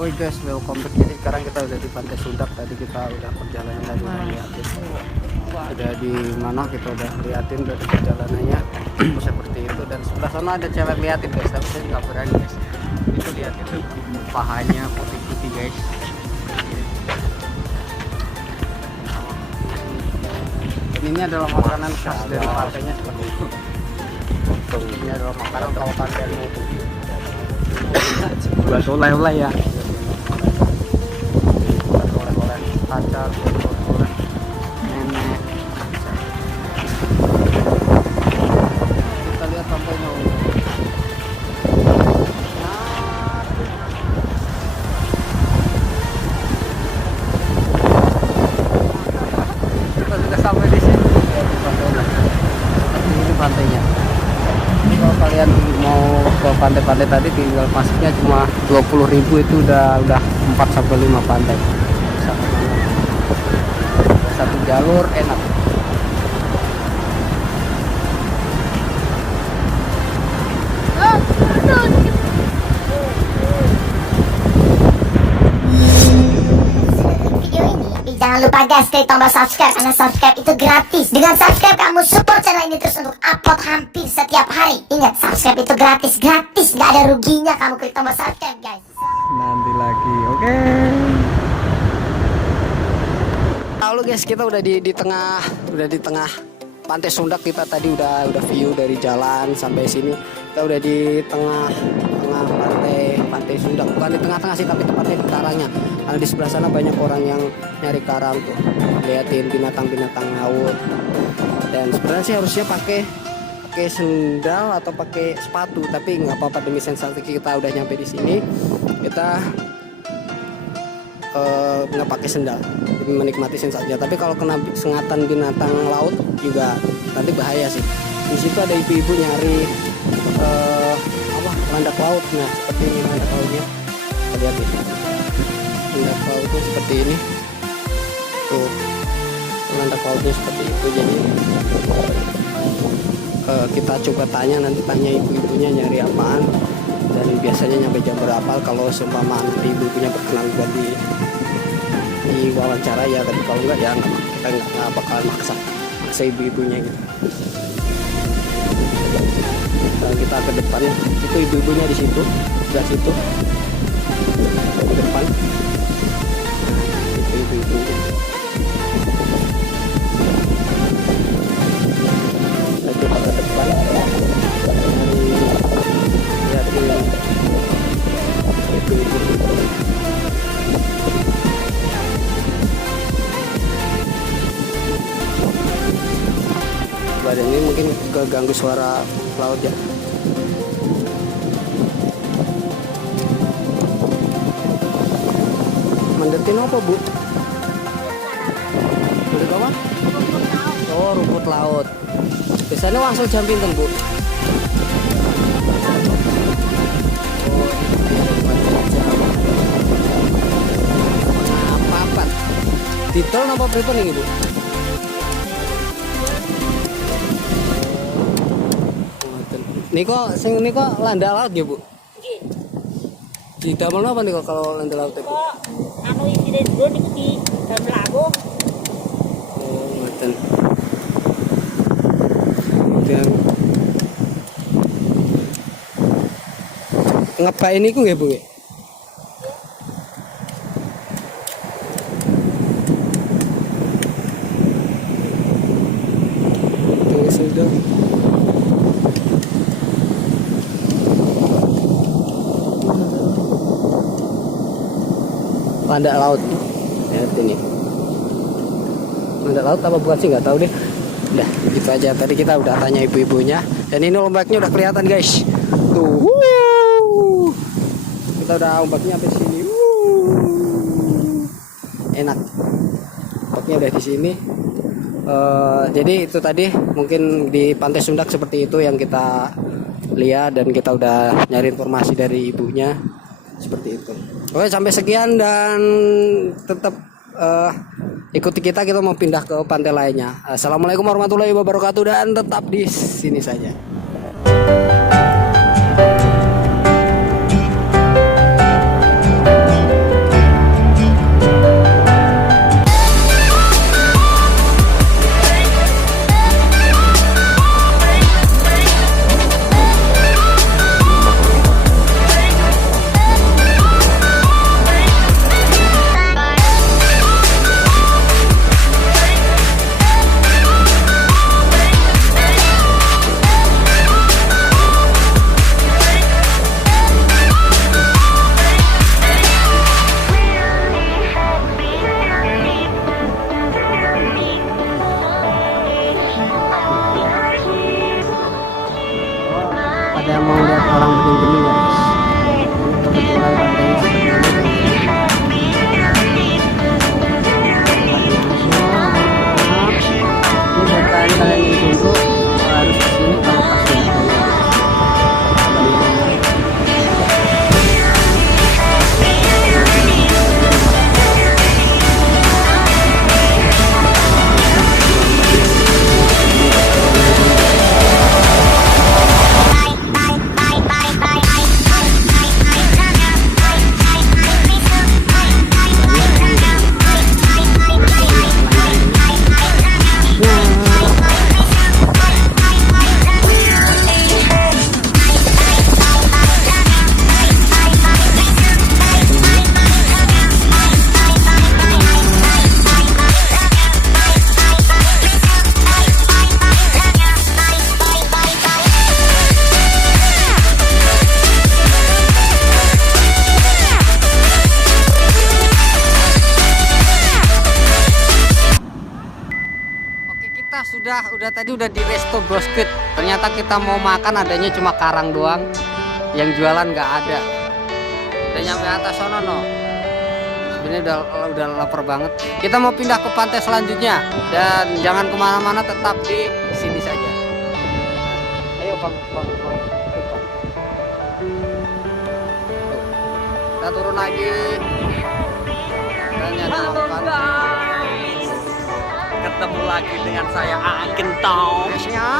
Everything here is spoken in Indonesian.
Oke guys, welcome back. Jadi sekarang kita udah di Pantai Sundak. Tadi kita udah perjalanan tadi udah liatin. Udah di mana kita udah liatin dari perjalanannya seperti itu. Dan sebelah sana ada cewek liatin guys, tapi saya nggak berani guys. Itu liatin pahanya putih-putih guys. Dan ini adalah makanan khas dari pantainya seperti itu. Ini adalah makanan kalau pantai itu. Buat oleh-oleh ya. Oleh-oleh pacar, oleh nenek. Kita lihat pantainya. Kita sudah sampai di sini. Ini pantainya. Kalau kalian mau ke pantai-pantai tadi tinggal masuknya cuma 20.000 itu udah 4 sampai 5 pantai. Satu jalur enak. Jangan lupa guys, klik tombol subscribe karena subscribe itu gratis. Dengan subscribe kamu support channel ini terus untuk upload hampir setiap hari. Ingat, subscribe itu gratis, nggak ada ruginya kamu klik tombol subscribe guys. Nanti lagi, oke. Lalu guys, kita udah di tengah Pantai Sundak. Kita tadi udah view dari jalan sampai sini. Kita udah di tengah pantai Sundak, bukan di tengah-tengah sih, tapi tepatnya di karangnya. Karena di sebelah sana banyak orang yang nyari karang tuh, liatin binatang-binatang laut. Dan sebenarnya sih harusnya pakai sendal atau pakai sepatu, tapi nggak apa-apa demi sensasi. Kita udah nyampe di sini, kita nggak pakai sendal, demi menikmati sensasinya. Tapi kalau kena sengatan binatang laut juga nanti bahaya sih. Di situ ada ibu-ibu nyari landak laut. Nah, seperti ini landak lautnya. Lihat ini. Landak lautnya seperti ini. Tuh. Landak lautnya seperti itu. Jadi kita coba tanya ibu-ibunya nyari apaan dan biasanya nyampe jam berapa. Kalau seumpama ibu-ibunya berkenan buat di wawancara ya, tapi kalau enggak ya kita nggak bakalan maksa ibu-ibunya gitu. Kita ke depan, itu ibu-ibunya di situ, sebelah situ, ke depan, itu ibu-ibunya. Kita coba ke depan, lihat ini, ibu-ibu. Badan ini mungkin keganggu suara laut ya. Mendetin apa bu? Mendet apa? Oh, rumput laut. Biasanya langsung jam pinten bu? Oh, apa? Detail apa prepare nih bu? Niko landak laut ya bu? Di damel apa nih kalau landak laut itu? Anu isi dari drone itu di dalam lagu. Oh, ngoten. Dan ngebak ini ku nggih bu? Tuh sudah. Landak laut, lihat ini. Landak laut apa bukan sih, nggak tahu deh. Udah gitu aja. Tadi kita udah tanya ibu-ibunya, dan ini ombaknya udah kelihatan guys. Tuh, kita udah ombaknya sampai sini. Enak. Ombaknya udah di sini. Jadi itu tadi mungkin di Pantai Sundak seperti itu yang kita lihat, dan kita udah nyari informasi dari ibunya seperti itu. Oke, sampai sekian, dan tetap ikuti kita mau pindah ke pantai lainnya. Assalamualaikum warahmatullahi wabarakatuh, dan tetap di sini saja. tadi udah di resto Bosquet. Ternyata kita mau makan adanya cuma karang doang. Yang jualan nggak ada. Udah nyampe atas sono no. Sebenarnya udah lapar banget. Kita mau pindah ke pantai selanjutnya dan jangan kemana-mana, tetap di sini saja. Ayo Bang. Kita turun lagi. Dan Halo guys, ketemu lagi dengan saya Aang Gentong. Guysnya.